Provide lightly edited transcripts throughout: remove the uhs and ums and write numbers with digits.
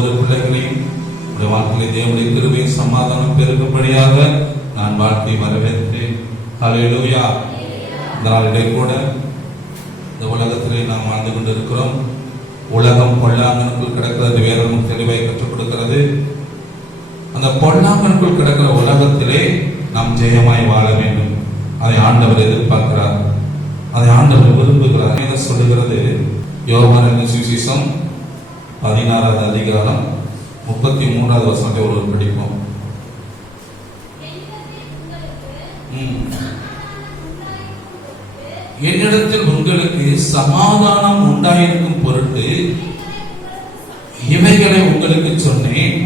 ஒவ்வொரு பிள்ளைகளையும் வாழ்க்கையிலே தேவனுடைய கிருபை சமாதானம் பெருகும்படியாக நான் வாழ்க்கை வரவேற்கிறேன். ஹல்லேலூயா. இந்த நாளிலே கூட இந்த உலகத்திலே நாம் வாழ்ந்து கொண்டிருக்கிறோம். உலகம் பொல்லாங்கனுக்குள் கிடக்கிறது வேதமும் தெளிவாய் கற்றுக் கொடுக்கிறது. அந்த பொல்லாங்கனுக்குள் கிடக்கிற உலகத்திலே நாம் ஜெயமாய் வாழ வேண்டும். அதை ஆண்டவர் எதிர்பார்க்கிறார், அதை ஆண்டவர் விரும்புகிறார். என்ன சொல்லுகிறது? யோவான் சுவிசேஷம் 16வது அதிகாரம் 33வது வசனத்தை ஒரு படிப்போம். என்னிடத்தில் உங்களுக்கு சமாதானம் உண்டாயிருக்கும் பொருட்டு இவைகளை உங்களுக்கு சொன்னேன்.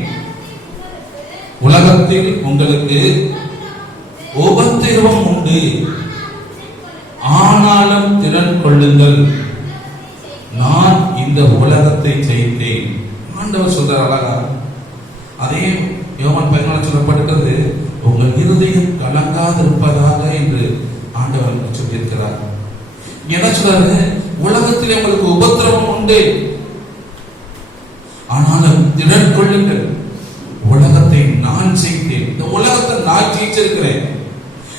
உலகத்தில் உங்களுக்கு உபத்திரவம் உண்டு, ஆனாலும் திறன் கொள்ளுங்கள், நான் இந்த உலகத்தை ஜெயித்தேன். ஆண்டவர் சொல்றார் அழகா. அதே யோவான் 14 சொல்லப்பட்டிருக்கிறது, உங்கள் இருதயம் கலங்காதிருப்பதாக என்று ஆண்டவர் சொல்லியிருக்கிறார். என்ன சொல்றாரு? உலகத்திலே உங்களுக்கு உபத்திரவம் உண்டு, ஆனாலும் திடன் கொள்ளுங்கள், உலகத்தை நான் ஜெயித்தேன். இந்த உலகத்தை நான் ஜெயிச்சிருக்கிறேன்.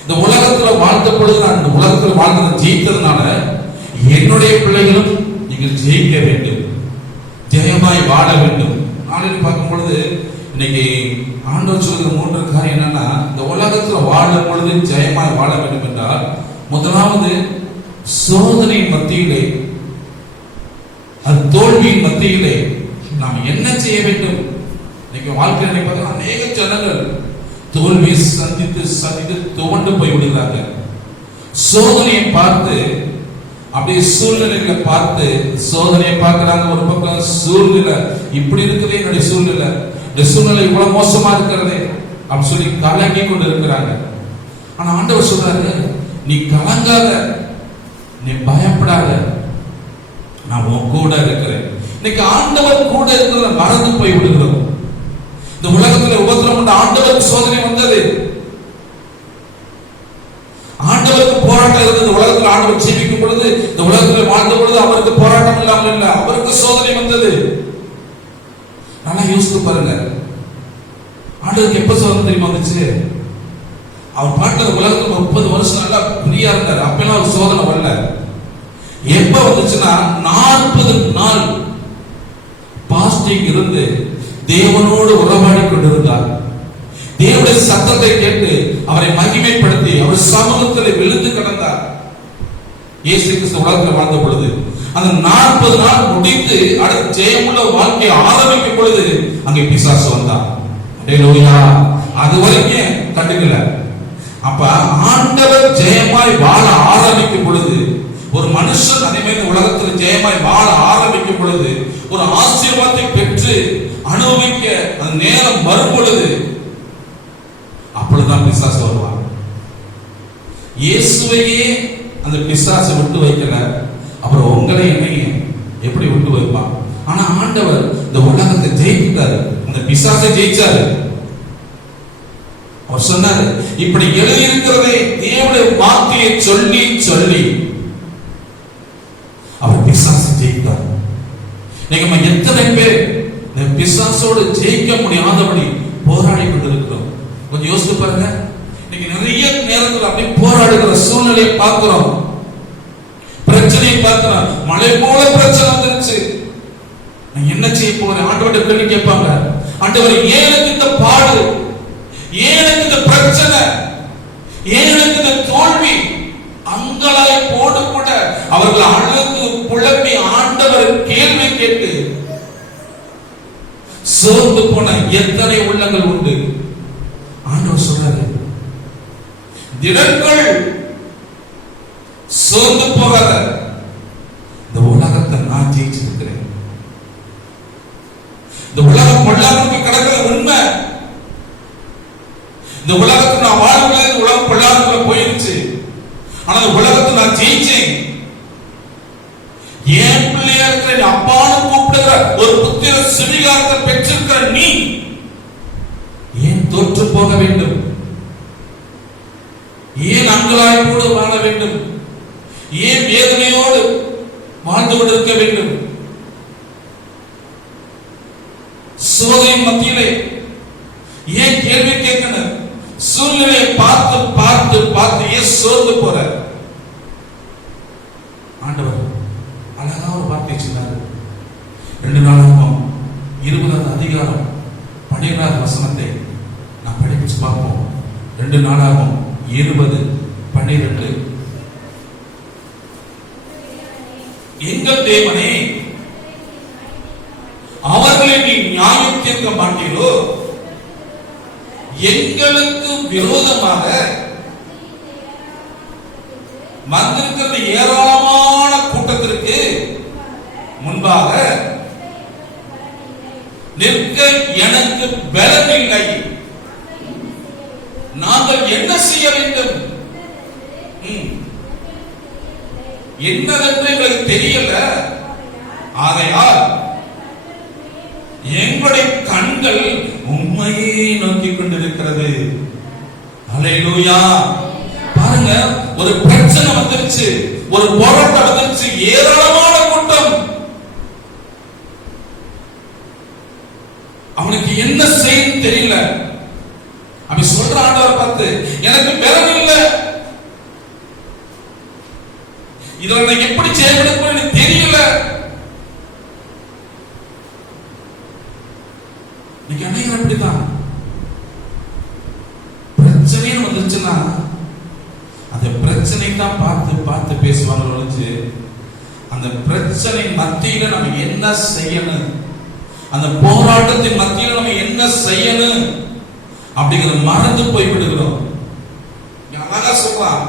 இந்த உலகத்துல வாழ்ந்த பொழுது நான் இந்த உலகத்தில் வாழ்ந்த ஜெயித்ததுனால என்னுடைய பிள்ளைகளும் நீங்கள் ஜெயிக்க வேண்டும், ஜெயமாய் வாழ வேண்டும். நாளைக்கு பார்க்கும் பொழுது இன்னைக்கு ஆண்டவர் சொல்கிற 3 காரியம் என்னன்னா, இந்த உலகத்துல வாழும் பொழுது ஜெயமாய் வாழ வேண்டும் என்றால், முதலாவது சோதனை மத்தியிலே, அது தோல்வியின் மத்தியிலே நாம் என்ன செய்ய வேண்டும்? இன்னைக்கு வாழ்க்கையை பார்த்தா அநேக ஜனங்கள் தோல்வியை சந்தித்து சந்தித்து துவண்டு போய் விடுகிறாங்க. சோதனையை பார்த்து, அப்படியே சூழ்நிலைகளை பார்த்து சோதனையை பார்க்கிறாங்க. ஒரு பக்கம் சூழ்நிலை இப்படி இருக்குது, என்னுடைய சூழ்நிலை, இந்த சூழ்நிலை இவ்வளவு மோசமா இருக்கிறதே அப்படின்னு சொல்லி கலங்கி கொண்டு இருக்கிறாங்க. ஆனா ஆண்டவர் சொல்றாரு, நீ கலங்காத, நீ பயப்படாத, நான் உன் கூட இருக்கிறேன். இன்னைக்கு ஆண்டவர் கூட இருக்கிறத மறந்து போய் விடுகிறோம். இந்த உலகத்துல உபத்திரவம், ஆண்டவருக்கு சோதனை வந்தது, ஆண்டவருக்கு போராட்டம் இருந்தது. உலகத்தில் ஆண்டவர் ஜீவிக்கும் பொழுது, இந்த உலகத்தில் வாழ்ந்த பொழுது அவருக்கு போராட்டம் இல்லாமல் இல்லை, அவருக்கு சோதனை வந்தது. நல்லா யோசித்து பாருங்க, ஆண்டவருக்கு எப்ப சோதனை தெரியுமா வந்துச்சு? அவர் பாட்டுல உலகத்துல 30 வருஷம் நல்லா பிரியா இருந்தாரு, அப்பெல்லாம் ஒரு சோதனை வரல. எப்ப வந்துச்சுன்னா 40 நாள் பாஸ்டிங் இருந்து தேவனோடு உறவாடி கொண்டிருந்தார். தேவனுடைய சத்தத்தை கேட்டு அவரை மகிமைப்படுத்தி அவர் சமூகத்தில் விழுந்து கிடந்தார். இயேசு கிறிஸ்து உலகத்தில் வாழ்ந்த பொழுது அந்த 40 நாள் முடித்து அடுத்த ஜெயமுள்ள வாழ்க்கையை ஆரம்பிக்கும் பொழுது அங்கே பிசாசு வந்தான். ஹல்லேலூயா. அது வரைக்கும் கண்டுக்கல. அப்ப ஆண்டவர் ஜெயமாய் வாழ ஆரம்பிக்கும் பொழுது, ஒரு மனுஷன் அதேமாதிரி உலகத்தில் ஜெயமாய் வாழ ஆரம்பிக்கும் பொழுது, ஒரு ஆசீர்வாதத்தை பெற்று அனுபவிக்க அந்த நேரம் வரும் பொழுது, அப்பொழுதுதான் பிசாசு வருவாங்க. இயேசுவையே அந்த பிசாசு விட்டு வைக்கல, அப்புறம் உங்களை என்னையும் எப்படி விட்டு வைப்பான்? ஆனா ஆண்டவர் இந்த உலகத்தை ஜெயித்தாரு, அந்த பிசாசை ஜெயிச்சாரு. அவர் சொன்னாரு, இப்படி எழுதியிருக்கிறதே தேவனுடைய வார்த்தையை சொல்லி சொல்லி அவர் பிசாசை ஜெயித்தார். நீங்க எத்தனை பேர் இந்த பிசாசோடு ஜெயிக்க முடியாதபடி போராடி கொண்டிருக்கிறோம்? கொஞ்சம் யோசித்து பாருங்க. இன்னைக்கு நிறைய நேரத்தில் அப்படியே போராடுகிற சூழ்நிலையை பார்க்கிறோம், பிரச்சனையை பார்க்கிறோம். மழை போல பிரச்சனை வந்துருச்சு, நான் என்ன செய்ய போறேன்? ஆண்டவர்கிட்ட கேள்வி கேட்பாங்க, ஆண்டவர் ஏன் எனக்கு இந்த பாடு, ஏன் எனக்கு இந்த பிரச்சனை, ஏன் எனக்கு இந்த தோல்வி? அங்கலாய் போடு கூட அவர்கள் அழுது புலம்பி ஆண்டவர் கேள்வி கேட்டு சோர்ந்து போன எத்தனை உள்ளங்கள் உண்டு. ஆண்டவர் சொல்றாரு, திடன்கள், சோர்ந்து போகாத, இந்த உலகத்தை நான் ஜெயிச்சிருக்கிறேன். இந்த உலகம் பொல்லாதவனுக்கு கிடக்கிற உண்மை. இந்த உலகத்தை நான் வாழ்க்கையில இந்த உலகம் பொல்லாதவங்க போயிருச்சு, ஆனா இந்த உலகத்தை நான் ஜெயிச்சேன். ஏன் பிள்ளையா இருக்கிற அப்பான்னு கூப்பிடுகிற ஒரு புத்திர சுவிகாரத்தை பெற்றிருக்கிற நீ ஏன் தோற்று போக வேண்டும்? ஏன் அங்கலாய்ப்போடு வாழ வேண்டும்? ஏன் வேதனையோடு வாழ்ந்து கொண்டிருக்க வேண்டும்? சோதனை மத்தியிலே ஏன் கேள்வி கேட்கணும்? சூழ்நிலையை பார்த்து பார்த்து பார்த்து ஏன் சோர்ந்து போற? ஆண்டவர் அழகா ஒரு வார்த்தை சொன்னார். 2 நாளாகும் 20வது அதிகாரம் 12வது வசனத்தை நான் படிப்பிச்சு பார்ப்போம். 2 நாளாகும் 20:12. எங்கள் தேவனே, அவர்களை நீ நியாயம் தீர்க்க மாட்டீரோ? எங்களுக்கு விரோதமாக வந்திருக்கிற ஏராளமான கூட்டத்திற்கு முன்பாக நிற்க எனக்கு பலன் இல்லை. நாங்கள் என்ன செய்ய வேண்டும்? என்னதென்று எங்களுக்கு தெரியல. ஆகையால் எங்களுடைய கண்கள் உண்மையை நோக்கி கொண்டிருக்கிறது. அல்லேலூயா. பாருங்க, ஒரு பிரச்சனை வந்துருச்சு, ஒரு போராட்டம் வந்துருச்சு, ஏராளமான கூட்டம். அவனுக்கு என்ன செய்ய தெரியல. அப்படி சொல்ற ஆண்டவர் பார்த்து, எனக்கு பலன் இல்லை, இதுல நான் எப்படி செயல்படுத்த எனக்கு தெரியல. இன்னைக்கு அநேகர் அப்படிதான். பிரச்சனைன்னு வந்துருச்சுன்னா அந்த பிரச்சனை தான் பார்த்து பார்த்து பேசுவாங்க ஒழிஞ்சு அந்த பிரச்சனை மத்தியில நம்ம என்ன செய்யணும், அந்த போராட்டத்தின் மத்தியில நம்ம என்ன செய்யணும் அப்படிங்கறது மறந்து போய் விடுகிறோம். அழகா சொல்றான்,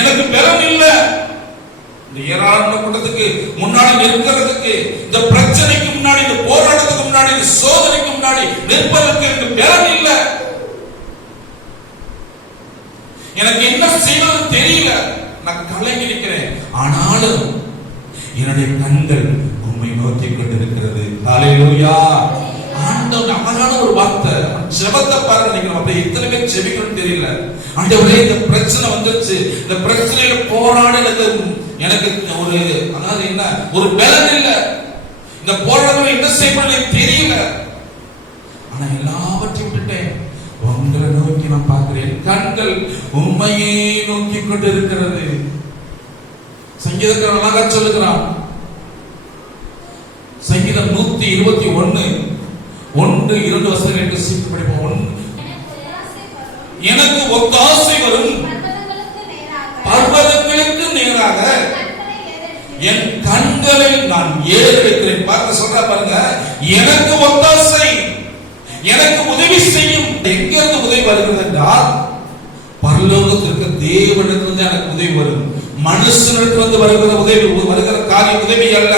எனக்கு பலன் இல்லை. இந்த ஏராளமான கூட்டத்துக்கு முன்னாடி நிற்கிறதுக்கு, இந்த பிரச்சனைக்கு முன்னாடி, இந்த போராட்டத்துக்கு முன்னாடி, இந்த சோதனைக்கு முன்னாடி நிற்பதற்கு எனக்கு பலன் இல்லை. எனக்கு என்ன செய்வது தெரியல. நான் கலங்கி இருக்கிறேன். ஆனாலும் என்னுடைய கண்கள் உம்மை நோக்கி கொண்டிருக்கிறது. ஹல்லேலூயா. ஆண்டவர் அழகான ஒரு வார்த்தை. ஜெபத்தை பாருங்க, நீங்க அப்படியே எத்தனை பேர் ஜெபிக்கணும்னு தெரியல. ஆண்டவரே, இந்த பிரச்சனை வந்துருச்சு, இந்த பிரச்சனையில போராட எனக்கு ஒரு அதாவது என்ன ஒரு பலன் இல்லை, இந்த போராட்டத்தில் என்ன செய்யணும் தெரியல. ஆனா எல்லாவற்றையும் விட்டுட்டேன், உங்களை நோக்கி நான் பார்க்கிறேன். கண்கள் உண்மையை நோக்கி கொண்டிருக்கிறது. சங்கீதக்காரன் அழகா சொல்லுகிறான். சங்கீதம் 121:1-2 வசனங்களுக்கு சேர்த்து படிப்போம். எனக்கு ஒத்தாசை வரும் பர்வதங்களுக்கு நேராக என் கண்களை நான் ஏறெடுக்கிறேன். பார்த்து சொல்ற பாருங்க, எனக்கு ஒத்தாசை, எனக்கு உதவி செய்யும். எங்கிருந்து உதவி வருகிறது என்றால் பரலோகத்திற்கு தேவனிடத்திலிருந்து எனக்கு உதவி வரும். மனுஷனிடத்தில் வந்து வருகிற உதவி, வருகிற காரியம் உதவி அல்ல,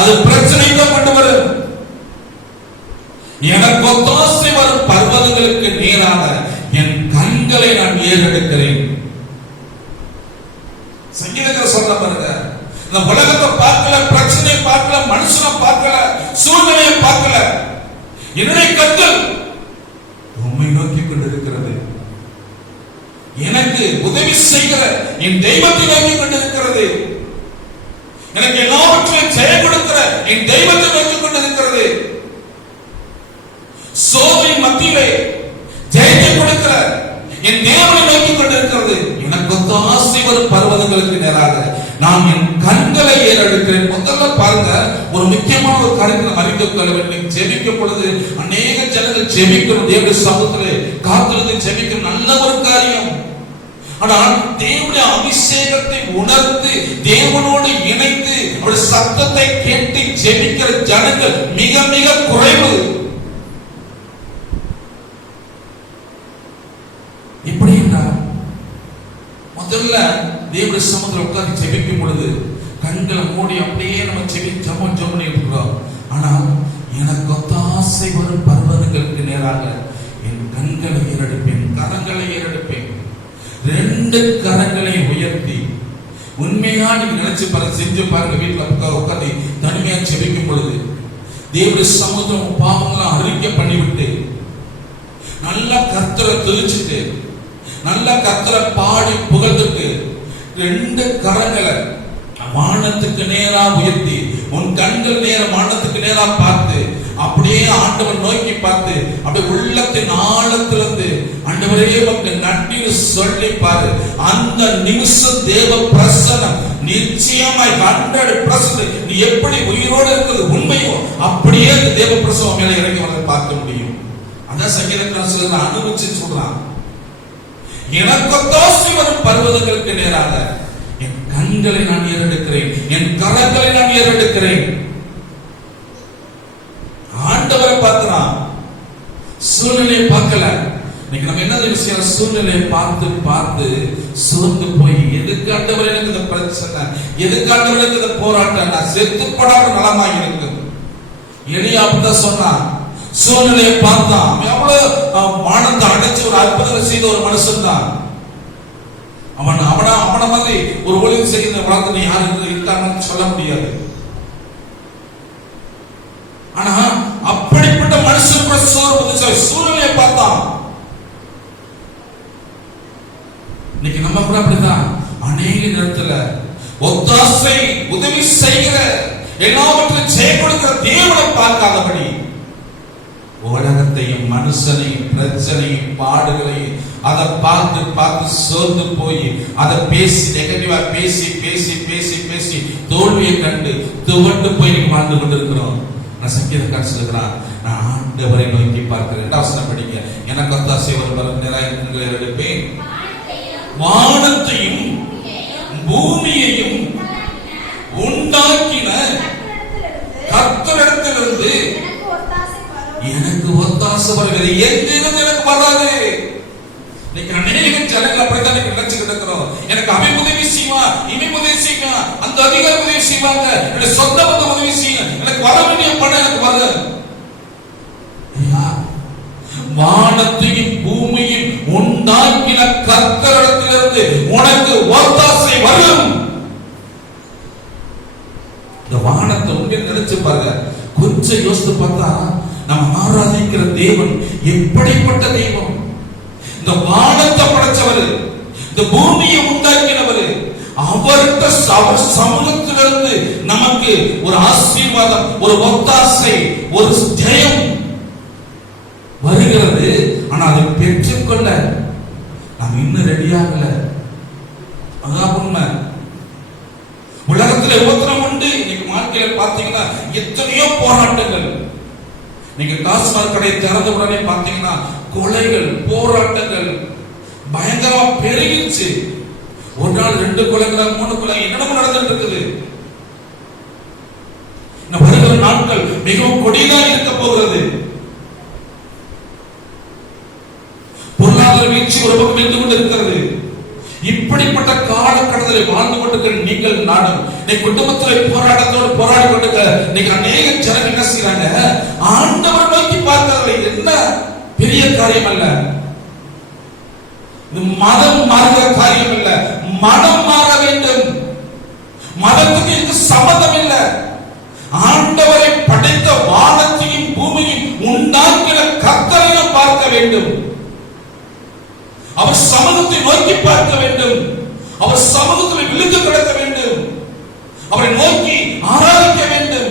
அது பிரச்சனை தான் கொண்டு வரும். எனக்கு ஒத்தாசை வரும் பர்வதங்களுக்கு நேராக என் கண்களை நான் ஏறெடுக்கிறேன். சங்கீதக்காரர் சொல்ற பாருங்க, இந்த உலகத்தை பார்க்கல, பிரச்சனையை பார்க்கல, மனுஷனை பார்க்கல, சூழ்நிலையை பார்க்கல, என்னுடைய கண்கள் உம்மை நோக்கி கொண்டிருக்கிறது. எனக்கு உதவி செய்கிற என் தெய்வத்தை நோக்கி கொண்டிருக்கிறது. எனக்கு எல்லாவற்றையும் ஜெயம் கொடுக்கிற என் தெய்வத்தை நோக்கி கொண்டிருக்கிறது. சோதனை மத்தியிலே ஜெயத்தை கொடுக்கிற என் தேவனை நோக்கி கொண்டிருக்கிறது. எனக்கு ஒத்தாசை வரும் பர்வதங்களுக்கு நேராக நான் என் கண்களை ஏறெடுக்கிறேன். முதல்ல பாருங்க, ஒரு முக்கியமான ஒரு காரியத்தை அறிந்து கொள்ள வேண்டும். ஜெபிக்கும் பொழுது அநேக ஜனங்கள் ஜெபிக்கணும், தேவனுடைய சமூகத்திலே காத்திருந்து ஜெபிக்கும் நல்ல ஒரு காரியம். ஆனால் தேவனுடைய அபிஷேகத்தை உணர்ந்து தேவனோடு இணைந்து அவருடைய சத்தத்தை கேட்டு ஜெபிக்கிற ஜனங்கள் மிக மிக குறைவு. இப்படி முதல்ல தேவனுடைய சமூகத்தில் உட்கார்ந்து ஜெபிக்கும் பொழுது கண்களை மூடி அப்படியே நம்ம ஜெபம் இருக்கிறோம். ஆனா எனக்கு ஒத்தாசை வரும் பர்வதங்களுக்கு நேராக என் கண்களை ஏறெடுப்பேன், கரங்களை ஏறெடுப்பேன். 2 கரங்களை உயர்த்தி உண்மையா நீங்க நினைச்சு பாருங்க, செஞ்சு பாருங்க. வீட்டுல உட்கார்ந்து தனிமையா ஜெபிக்கும் பொழுது தேவனுடைய சமூகம் பாவங்களை அறிக்கை பண்ணிவிட்டு நல்லா கர்த்தரை துதிச்சுட்டு நல்லா கர்த்தரை பாடி புகழ்ந்துட்டு 2 கரங்களை வானத்துக்கு நேரா உயர்த்தி உன் கண்கள் நேர வானத்துக்கு நேரா பார்த்து அப்படியே ஆண்டவர் நோக்கி பார்த்து அப்படியே உள்ளத்தின் ஆழத்திலிருந்து ஆண்டவரே உமக்கு நன்றி சொல்லி பாரு. அந்த நிமிஷம் தேவ பிரசன்னம் நிச்சயமாய் 100% நீ எப்படி உயிரோடு இருக்கிறது உண்மையோ அப்படியே அந்த தேவ பிரசன்னம் மேல இறங்கி வரதை பார்க்க முடியும். அதான் சங்கீதக்காரன் சொல்றான், அனுபவிச்சு சொல்றான், எனக்கு ஒத்தாசை வரும் பர்வதங்களுக்கு நேராக என் கண்களை நான் ஏறெடுக்கிறேன், என் கரங்களை நான் ஏறெடுக்கிறேன். ஆண்டவரை பார்க்கிறான், சூழ்நிலையை பார்க்கல. இன்னைக்கு நம்ம என்ன விஷயம், சூழ்நிலையை பார்த்து பார்த்து சோர்ந்து போய் எதுக்கு ஆண்டவரே எனக்கு இந்த பிரச்சனை, எதுக்கு ஆண்டவரே எனக்கு இந்த போராட்டம், நான் செத்துப்படாம நலமாக இருக்கு. எலியா அப்படிதான் சொன்னான். சூழ்நிலையை பார்த்தான், எவ்வளவு வானத்தை அடைச்சு ஒரு அற்புதம் செய்த ஒரு மனுஷன் தான் அவன மாதிரி ஒரு ஒளிவு செய்கிற வளர்த்து யாரு இருக்காங்கன்னு சொல்ல முடியாது. ஆனா அப்படிப்பட்ட மனுஷன் கூட சூழ்நிலையை பார்த்தான். இன்னைக்கு நம்ம கூட அப்படிதான் அநேக நேரத்துல ஒத்தாசை உதவி செய்கிற எல்லாவற்றையும் செயல்படுகிற தேவனை பார்க்காதபடி உலகத்தையும் மனுஷனையும் பிரச்சனையும் பாடுகளையும் அதை பார்த்து பார்த்து சோர்ந்து போய் அதை பேசி நெகட்டிவா பேசி பேசி பேசி பேசி தோல்வியை கண்டு துவண்டு போய் வாழ்ந்து கொண்டிருக்கிறோம். நான் சங்கீதக்காரன் சொல்லுகிறான், நான் ஆண்டவரை நோக்கி பார்க்கிறேன். 2 வசனம் படிங்க. எனக்கு ஒத்தாசை வரும் நிறைய எடுப்பேன், வானத்தையும் பூமியையும் உண்டாக்கின கர்த்தரிடத்திலிருந்து எனக்கு ஒத்தாசை வருகிறது. எங்கிருந்து எனக்கு வராது. இன்னைக்கு அநேக ஜனங்கள் அப்படித்தான் நினைச்சுக்கிட்டு இருக்கிறோம். எனக்கு அவன் உதவி செய்வான், இவன் உதவி செய்வான், அந்த அதிகாரி உதவி செய்வாங்க, என்னுடைய சொந்த பந்தம் உதவி செய்யும், எனக்கு வர வேண்டிய பணம் எனக்கு வர. வானத்தையும் பூமியும் உண்டாக்கின கர்த்தரிடத்திலிருந்து உனக்கு ஒத்தாசை வரும். இந்த வானத்தை உண்மையை நினைச்சு பாருங்க. கொஞ்சம் யோசித்து பார்த்தா நம்ம ஆராதிக்கிற தேவன் எப்படிப்பட்ட தெய்வம். இந்த வானத்தை படைச்சவர், இந்த பூமியை உண்டாக்கினவர், அவர்கிட்ட அவர் சமூகத்திலிருந்து நமக்கு ஒரு ஆசீர்வாதம், ஒரு ஒத்தாசை, ஒரு ஜெயம் வருகிறது. ஆனா அதை பெற்றுக்கொள்ள நாம் இன்னும் ரெடியாகல. அதான் உண்மை. உலகத்தில் உபத்திரம் உண்டு. இன்னைக்கு வாழ்க்கையில பாத்தீங்கன்னா எத்தனையோ போராட்டங்கள். நீங்க டாஸ்மாக் கடை திறந்த உடனே பாத்தீங்கன்னா கொலைகள், போராட்டங்கள் பயங்கரமா பெருகிச்சு. ஒரு நாள் 2 கொலைகள், 3 கொலை என்னென்ன நடந்துட்டு இருக்குது. வருகிற நாட்கள் மிகவும் கொடிதாக இருக்க போகிறது. பொருளாதார வீழ்ச்சி ஒரு பக்கம் இருந்து கொண்டிருக்கிறது. இப்படிப்பட்ட காலகட்டத்திலே வாழ்ந்து கொண்டிருக்கிற நீங்கள் நானும் நீங்க குடும்பத்தில் போராட்டத்தோடு போராடி கொண்டிருக்க நீங்க அநேக ஜனங்கள் என்ன செய்யறாங்க, ஆண்டவர் நோக்கி பார்க்கிறார்கள். என்ன பெரிய காரியம் அல்ல, மதம் மாறுகிற காரியம் இல்ல, மனம் மாற வேண்டும். மதத்துக்கு இது சம்மதம் இல்லை. ஆண்டவரை படைத்த வானத்தையும் பூமியையும் உண்டாக்கின கர்த்தரையும் பார்க்க வேண்டும். அவர் சமூகத்தை நோக்கி பார்க்க வேண்டும். அவர் சமூகத்தில் விழுந்து கிடக்க வேண்டும். அவரை நோக்கி ஆராதிக்க வேண்டும்.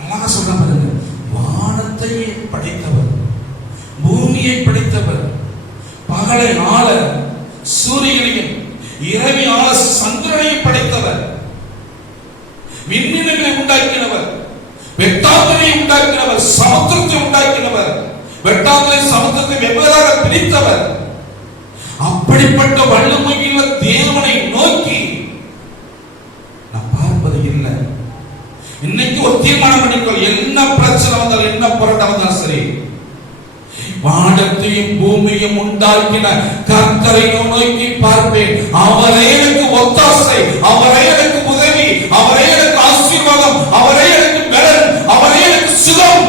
அழகா சொல்ற பாருங்க, வானத்தை படைத்தவர், பூமியை படைத்தவர், பகலை ஆள சூரியனையும் இரவி ஆள சந்திரனையும் படைத்தவர், விண்மீன்களை உண்டாக்கினவர், வெட்டாந்தரை உண்டாக்கினவர், சமுத்திரத்தை உண்டாக்கினவர், வெட்டாந்தரை சமுத்திரத்தை வெவ்வேறாக பிரித்தவர். அப்படிப்பட்ட வல்லமையுள்ள தேவனை நோக்கி நான் பார்ப்பது இல்லை. இன்னைக்கு ஒரு தீர்மானம் பண்ணிக்கொள். என்ன பிரச்சனை வந்தாலும், என்ன போராட்டம் வந்தாலும் சரி, வானத்தையும் பூமியையும் உண்டாக்கின கர்த்தரை நோக்கி பார்ப்பேன். அவரே எனக்கு ஒத்தாசை, அவரே எனக்கு உதவி, அவரே எனக்கு ஆசீர்வாதம், அவரே எனக்கு பலன், அவரே எனக்கு சுகம்.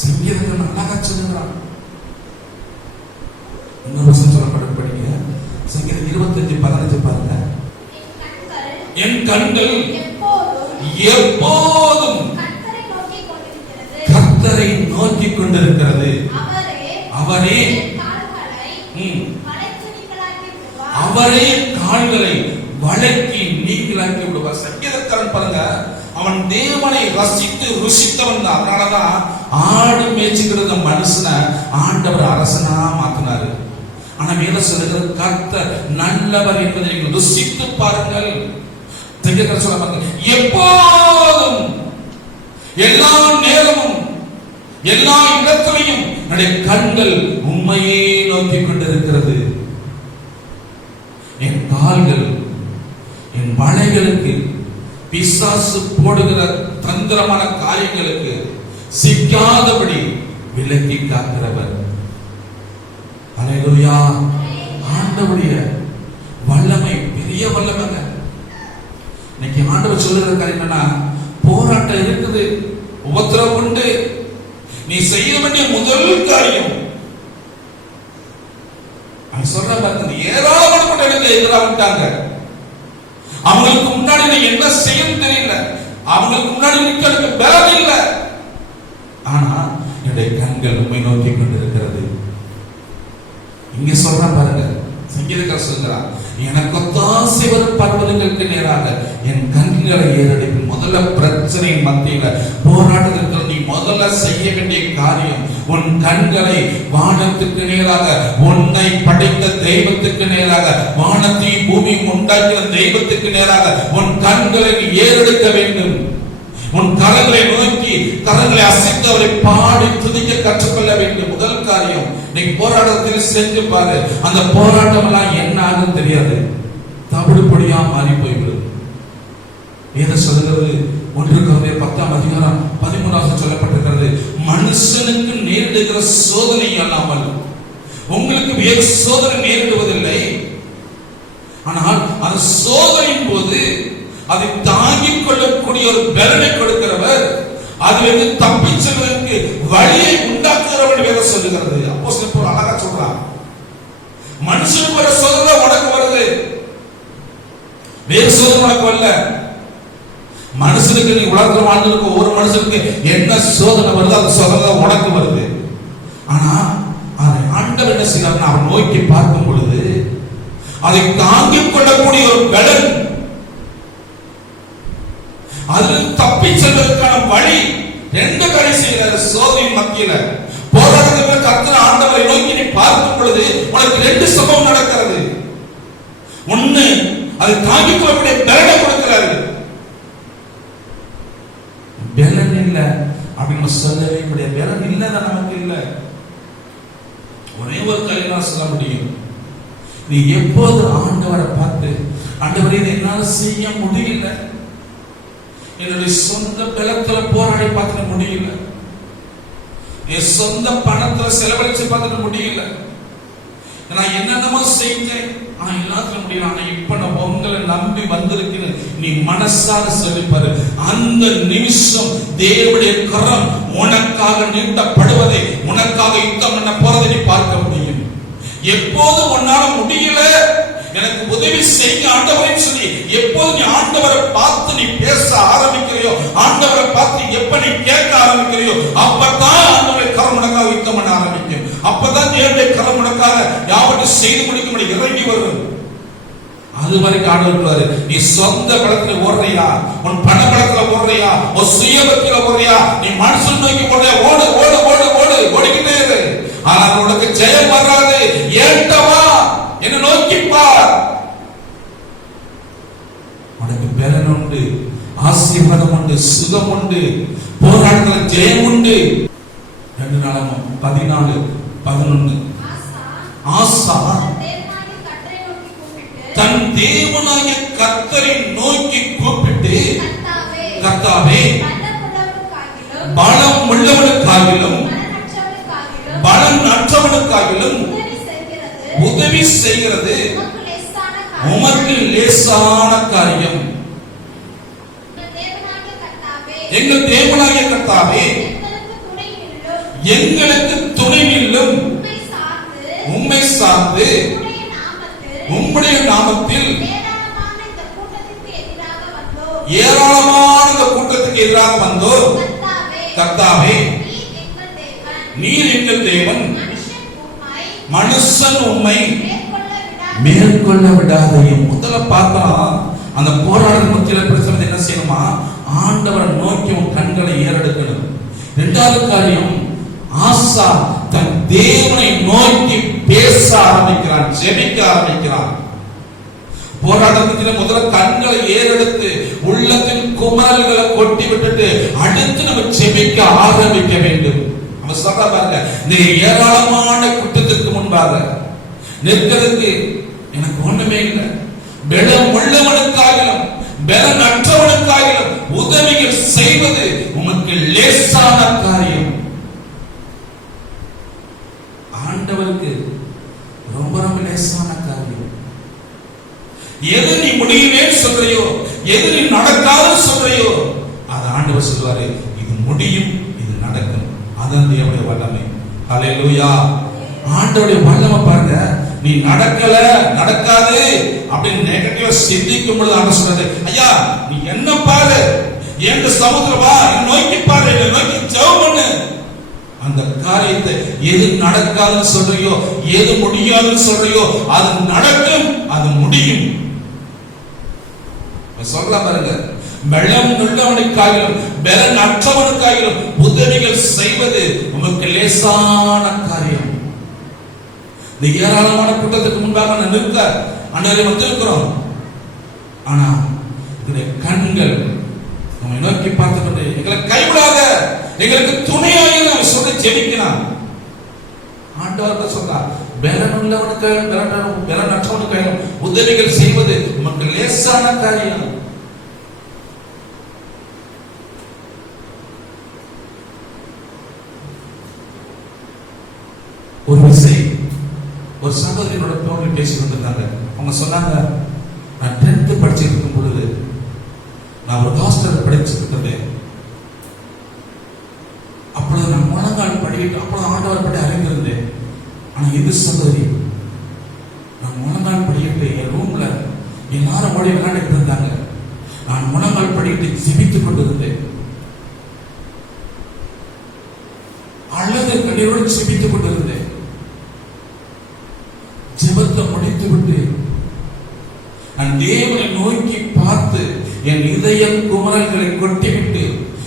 சங்கீதங்கள் அழகா சொல்லுகிறான். இன்னொரு வசனம் சொல்லப்படும் படிங்க. சங்கீதம் 25:15 பாருங்க. என் கண்கள் எப்போதும் கர்த்தரை நோக்கி கொண்டிருக்கிறது. அவரே அவரே கால்களை கொள்வார். சங்கீதக்காரன் பாருங்க, அவன் தேவனை ரசித்து ருசித்தவன் தான். அதனாலதான் ஆடு மேய்ச்சிக்கிற மனுஷனை ஆண்டவர் அரசனா மாத்தினாரு. ஆனா மேல சொல்லுகிறது கர்த்தர் நல்லவர் என்பதை நீங்கள் ருசித்து பாருங்கள். சொல்லுவாங்க, எப்போதும் எல்லா நேரமும் எல்லா இடத்திலையும் என்னுடைய கண்கள் உண்மையே நோக்கி கொண்டிருக்கிறது. என் கால்கள் என் வலைகளுக்கு, பிசாசு போடுகிற தந்திரமான காரியங்களுக்கு சிக்காதபடி விலக்கி காக்கிறவர். அல்லேலூயா. ஆண்டவருடைய வல்லமை பெரிய வல்லமைங்க. இன்னைக்கு ஆண்டவர் சொல்லுகிற காரியம் என்னன்னா, போராட்டம் இருக்குது, உபத்திரவம் உண்டு. நீ செய்ய வேண்டிய முதல் காரியம் சொல்ற பாருங்க, ஏராளமான இடத்துல எதிராக அவங்களுக்கு முன்னாடி நீ என்ன செய்யணும் தெரியல, அவங்களுக்கு முன்னாடி நிக்கிறதுக்கு பலம் இல்ல. ஆனா என்னுடைய கண்கள் உண்மை நோக்கி கொண்டிருக்கிறது. இங்க சொல்ற பாருங்க, சங்கீதக்காரர் சொல்கிறார், எனக்கு ஒத்தாசை வரும் பர்வதங்களுக்கு நேராக என் கண்களை ஏறெடுக்கும். முதல்ல பிரச்சனை மத்தியில போராட்டத்திற்கு நீ முதல்ல செய்ய வேண்டிய காரியம், உன் கண்களை வானத்துக்கு நேராக, உன்னை படைத்த தெய்வத்துக்கு நேராக, வானத்தையும் பூமியும் உண்டாக்கிற தெய்வத்துக்கு நேராக உன் கண்களை நீ ஏறெடுக்க வேண்டும். உன் கரங்களை நோக்கி கரங்களை அசைத்து அவரை பாடி துதிக்க கற்றுக்கொள்ள வேண்டும். முதல் காரியம் நீ போராட்டத்தில் செஞ்சு பாரு. அந்த போராட்டம் எல்லாம் என்ன ஆகும் தெரியாது, தவிடுபடியா மாறி போய்விடும். ஏதோ சொல்லுகிறது 1 கொரிந்தியர் 10:13 சொல்லப்பட்டிருக்கிறது, மனுஷனுக்கு நேரிடுகிற சோதனை அல்லாமல் உங்களுக்கு வேறு சோதனை நேரிடுவதில்லை. ஆனால் அந்த சோதனையின் போது அதை தாங்கிக் கொள்ளக்கூடிய ஒரு பலனை கொடுக்கிறவர், அதிலிருந்து தப்பி செல்வதற்கு வழியை உண்டாக்குகிறவர் வேற சொல்லுகிறது. அப்போஸ்தலன் பவுல் அழகா சொல்றார், மனுஷனுக்கு வர சோதனை உனக்கு வருது, வேறு சோதனை உனக்கு வரல. மனுஷனுக்கு நீ உலகத்தில் வாழ்ந்திருக்க ஒரு மனுஷனுக்கு என்ன சோதனை வருது, அந்த சோதனை உனக்கு வருது. ஆனா அதை ஆண்டவர் என்ன செய்யறாருன்னா, அவன் நோக்கி பார்க்கும் பொழுது அதை தாங்கிக் கொள்ளக்கூடிய ஒரு பலன், அதில் தப்பி செல்வதற்கான வழி ரெண்டு கடை செய்கிறார். சோதனையின் மத்தியில போராட்டத்தில் கர்த்தர் ஆண்டவரை நோக்கி நீ பார்க்கும் பொழுது உனக்கு 2 சம்பவம் நடக்கிறது. ஒண்ணு, அதை தாங்கிக் கொள்ளக்கூடிய பலனை கொடுக்கிறாரு. பலன் இல்ல அப்படின்னு சொல்லவே முடியாது. பலன் இல்லதான் நமக்கு இல்ல. ஒரே ஒரு காரியம் சொல்ல முடியும், நீ எப்போது ஆண்டவரை பார்த்து, ஆண்டவரை என்னால செய்ய முடியல, என்னுடைய சொந்த பலத்துல போராடி பார்க்க முடியல, என் சொந்த பணத்துல செலவழிச்சு பார்க்க முடியல, நான் என்னென்னமோ செஞ்சேன் ஆனா எல்லாத்துக்கும் முடியல, ஆனா இப்ப நான் உங்களை நம்பி வந்திருக்கிறேன், நீ மனசார சொல்லிப்பாரு. அந்த நிமிஷம் தேவனுடைய கரம் உனக்காக நீட்டப்படுவதை, உனக்காக யுத்தம் பண்ண போறதை நீ பார்க்க முடியும். எப்போது உன்னால முடியல, எனக்கு உதவி செய்ய ஆண்டவரை சொல்லி எப்போது நீ ஆண்டவரை பார்த்து நீ பேச ஆரம்பிக்கிறியோ, ஆண்டவரை பார்த்து எப்ப நீ கேட்க ஆரம்பிக்கிறியோ, அப்பதான் ஆண்டவரை கரம் உனக்காக யுத்தம் பண்ண ஆரம்பிக்கும். அப்பதான் தேவனுடைய கரம் உனக்காக யாவற்றையும் செய்து முடிக்க இறங்கி வரும். அது வரைக்கும் ஆண்டவர், நீ சொந்த பலத்துல ஓடுறியா, உன் பண பலத்துல ஓடுறியா, உன் சுயபக்தியில ஓடுறியா, நீ மனுஷன் நோக்கி ஓடுறியா, ஓடு ஓடு ஓடு ஓடு ஓடிக்கிட்டே இரு. ஆனால் உனக்கு ஜெயம் வராது. ஏட்டவா என்ன நோக்கி பார், உனக்கு பலன் உண்டு, ஆசீர்வாதம் உண்டு, சுகம் உண்டு, போராட்டத்தில் ஜெயம் உண்டு. 2 நாளாகமம் 14:11. ஆசா தன் தேவனாகிய கர்த்தரை நோக்கி கூப்பிட்டு, கர்த்தாவே பலம் உள்ளவனுக்காகிலும் பலன் அற்றவனுக்காகிலும் உதவி செய்கிறது உமக்கு லேசான காரியம். எங்கள் தேவனாகிய கர்த்தாவே எங்களுக்கு துணை நில்லும், உம்மை சார்ந்து உம்முடைய நாமத்தில் ஏராளமான இந்த கூட்டத்துக்கு எதிராக வந்தோம். கர்த்தாவே நீர் எங்கள் தேவன், மனுஷன் உம்மை மேற்கொள்ள விடாதையும். முதல்ல பார்த்தா அந்த போராடும் மத்தியில பிரச்சனை என்ன செய்யணுமா? ஆண்டவரை நோக்கி உன் கண்களை ஏறெடுக்கணும். இரண்டாவது காரியம், ஆசா தன் தேவனை நோக்கி பேச ஆரம்பிக்கிறான், ஜெபிக்க ஆரம்பிக்கிறான். போராட்டத்தில முதல்ல கண்களை ஏறெடுத்து உள்ளத்தின் குமரல்களை கொட்டி விட்டுட்டு அடுத்து நம்ம ஜெபிக்க ஆரம்பிக்க வேண்டும். நம்ம சொல்ற பாருங்க, இந்த ஏராளமான குற்றத்திற்கு முன்பாக நிற்கிறதுக்கு எனக்கு ஒண்ணுமே இல்லை, பலம் உள்ளவனுக்காகிலும் பலம் அற்றவனுக்காகிலும் உதவிகள் செய்வது உமக்கு லேசான காரியம். ஆண்டவருக்கு ரொம்ப ரொம்ப லேசான காரியம். எது நீ முடியுமேன்னு சொல்றியோ, எது நீ நடக்காதுன்னு சொல்றியோ, அது ஆண்டவர் சொல்வாரு, இது முடியும், இது நடக்கும். அதான் தேவனுடைய வல்லமை. ஹல்லேலூயா. ஆண்டவருடைய வல்லமை பாருங்க. நீ நடக்கல, நடக்காது அப்படின்னு நெகட்டிவா சிந்திக்கும் பொழுது ஆண்டவர் சொல்றாரு, ஐயா நீ என்ன பாரு, எந்த சமுத்திரம் வா, நோக்கி பாரு, நோக்கி ஜெபம் பண்ணு. அந்த காரியத்தை எது நடக்காதுன்னு சொல்றியோ, எது முடியாதுன்னு சொல்றியோ, அது நடக்கும், அது முடியும். சொல்ல பாருங்க, பலம் உள்ளவனுக்காகிலும் பலன் அற்றவனுக்காகிலும் உதவிகள் செய்வது உமக்கு லேசான காரியம். இந்த ஏராளமான கூட்டத்துக்கு முன்பாக நான் நிற்க அன்றரை வந்திருக்கிறோம். ஆனா என்னுடைய கண்கள் நம்மை நோக்கி பார்த்து கொண்டு எங்களை கைவிடாத, எங்களுக்கு துணையாக அவன் சொல்லி ஜெபிக்கிறான். ஆண்டவர் சொல்றார், பலன் உள்ளவனுக்காக பலன் அற்றவனுக்காக உதவிகள் செய்வது உமக்கு லேசான காரியம். ஒரு விசை ஒரு சகோதரியோட தோழி பேசி வந்திருந்தாங்க. அவங்க சொன்னாங்க, நான் 10th படிச்சுட்டு இருக்கும் பொழுது நான் ஒரு ஹாஸ்டல்ல படிச்சுட்டு இருந்தேன். அப்பொழுது நான் முழங்கால் படிக்கிட்டு அப்பொழுது ஆண்டவர் படி அறிந்திருந்தேன். ஆனா இந்த சகோதரி, நான் முழங்கால் படிக்கிட்டு என் ரூம்ல எல்லாரும் ஓடி விளையாடிட்டு இருந்தாங்க. நான் முழங்கால் படிக்கிட்டு ஜெபித்துக் கொண்டிருந்தேன். அழுது கண்ணீரோடு ஜெபித்துக் கொண்டிருந்தேன். ஜெபத்தை முடித்து விட்டு நான் தேவனை நோக்கி பார்த்து என் இதய குமரல்களை கொட்டிவிட்டு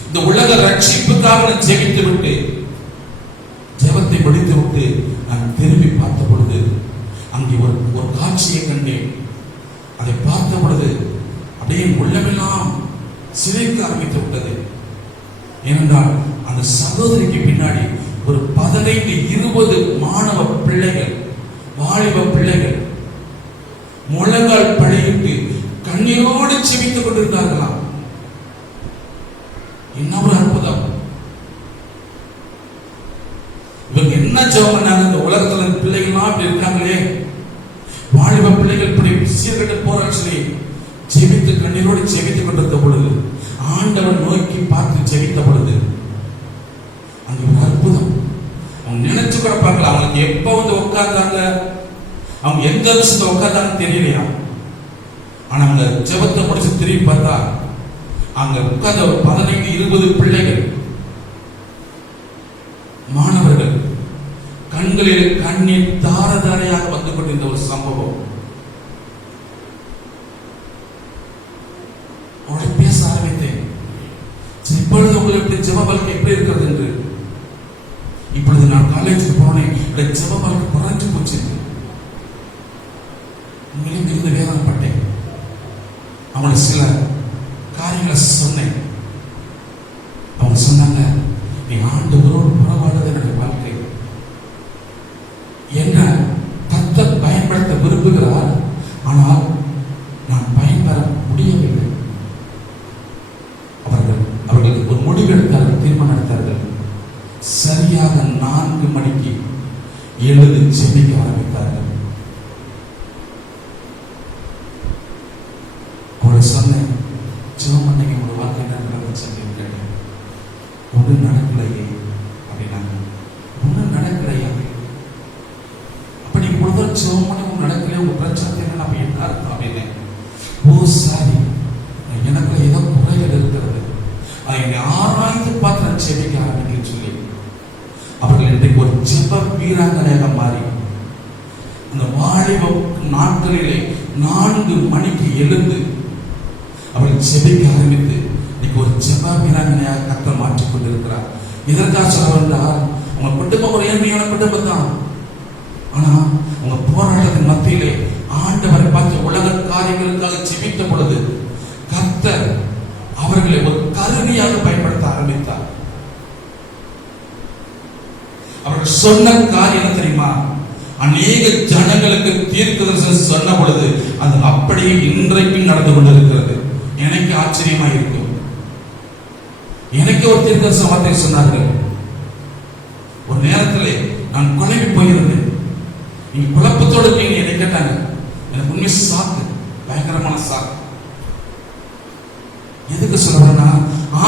இந்த உலக ரட்சிப்புக்காக நான் ஜெபித்து விட்டு ஜெபத்தை முடித்து விட்டு நான் திரும்பி பார்த்த பொழுது அங்கே ஒரு காட்சியை கண்டேன். அதை பார்த்த பொழுது அப்படியே உள்ளமெல்லாம் சிரிக்க ஆரம்பித்து விட்டது. ஏனென்றால் அந்த சகோதரிக்கு பின்னாடி ஒரு 15-20 மாணவ பிள்ளைகள், வாலிப பிள்ளைகள் முழங்கால் படியிட்டு கண்ணீரோடு செபித்துக் கொண்டிருந்தார்களாம். என்ன ஒரு அற்புதம்! இவங்க என்ன ஜெபம் பண்ணாங்க? இந்த உலகத்துல பிள்ளைகள் அப்படி இருக்காங்களே, வாலிப பிள்ளைகள் இப்படி சீர்கட்டு போறான்னு சொல்லி ஜெபித்து கண்ணீரோடு ஜெபித்துக் கொண்டிருந்த பொழுது, ஆண்டவர் நோக்கி பார்த்து ஜெபித்த பொழுது அங்க ஒரு அற்புதம். அவங்க நினைச்சு கூட பார்க்கல. அவங்களுக்கு எப்ப வந்து உட்கார்ந்தாங்க, அவங்க எந்த விஷயத்துல உட்கார்ந்தாங்கன்னு தெரியலையா. ஆனா அவங்க ஜெபத்தை முடிச்சு திரும்பி பார்த்தா அங்க உட்கார்ந்த ஒரு 15-20 பிள்ளைகள், மாணவர்கள் கண்களில் கண்ணீர் தார தாரையாக வந்து கொண்டிருந்த ஒரு சம்பவம். அவளை பேச ஆரம்பித்தேன். இப்பொழுது உங்களுக்கு ஜெப வாழ்க்கை எப்படி இருக்கிறது என்று. இப்பொழுது நான் காலேஜுக்கு போனேன், ஜெப வாழ்க்கை குறைஞ்சு போச்சு. உங்களையும் இருந்து வேதனைப்பட்டேன். அவங்களை சில காரியங்களை சொன்னேன். அவங்க சொன்னாங்க, நீ ஆண்டவரோடு புறவாடுறது என்னுடைய வாழ்க்கை. என்ன கர்த்தர் பயன்படுத்த விரும்புகிறார், ஆனால் நான் பயன்பெற முடியவில்லை. அவர்கள் ஒரு முடிவு எடுத்தார்கள், தீர்மானம் எடுத்தார்கள். சரியாக 4 மணிக்கு எழுந்து ஜெபிக்க ஆரம்பித்தார்கள். அவரை சொன்னேன், ஜெபம் பண்ணீங்க, உங்களோட வாழ்க்கை என்ன நடந்துச்சு கேட்டேன். ஒன்றும் நடக்கலையே அப்படின்னாங்க. ஒன்றும் நடக்கலையா? அப்ப நீங்க முதல் ஜெபம் பண்ணி ஒன்றும் நடக்கலையே, உங்க பிரச்சனை என்ன அப்ப என்ன அர்த்தம் அப்படின்னு. ஓ சாரி, எனக்குள்ள ஏதோ குறைகள் இருக்கிறது, அதை ஆராய்ந்து பார்த்து நான் ஜெபிக்க ஆரம்பிக்க சொல்லி அவர்கள் இன்றைக்கு ஒரு ஜெப வீராங்கனையாக மாறி அந்த வாலிப நாட்களிலே 4 மணிக்கு எழுந்து ஜெபிக்க ஆரம்பித்து இன்னைக்கு ஒரு ஜெப வீராங்கனையாக கர்த்தர் மாற்றிக் கொண்டிருக்கிறார். இதற்காக சொல்ல வந்தால் உங்க குடும்பம் ஒரு ஏழ்மையான குடும்பம் தான். ஆனா உங்க போராட்டத்தின் மத்தியிலே ஆண்டவரை பார்த்து உலக காரியங்களுக்காக ஜெபித்த பொழுது கர்த்தர் அவர்களை ஒரு கருவியாக பயன்படுத்த ஆரம்பித்தார். அவர்கள் சொன்ன காரியம் தெரியுமா? அநேக ஜனங்களுக்கு தீர்க்கதரிசனம் சொன்ன பொழுது அது அப்படியே இன்றைக்கும் நடந்து கொண்டிருக்கிறது. எனக்கு ஆச்சரியமா இருக்கும். எனக்கு ஒரு தீர்க்கதரிசன வார்த்தை சொன்னார்கள். ஒரு நேரத்தில் நான் குழம்பி போயிருந்தேன். நீங்க குழப்பத்தோடு இருக்கீங்க என்னை கேட்டாங்க. எனக்கு உண்மை சாக்கு, பயங்கரமான சாக்கு. எதுக்கு சொல்றேன்னா,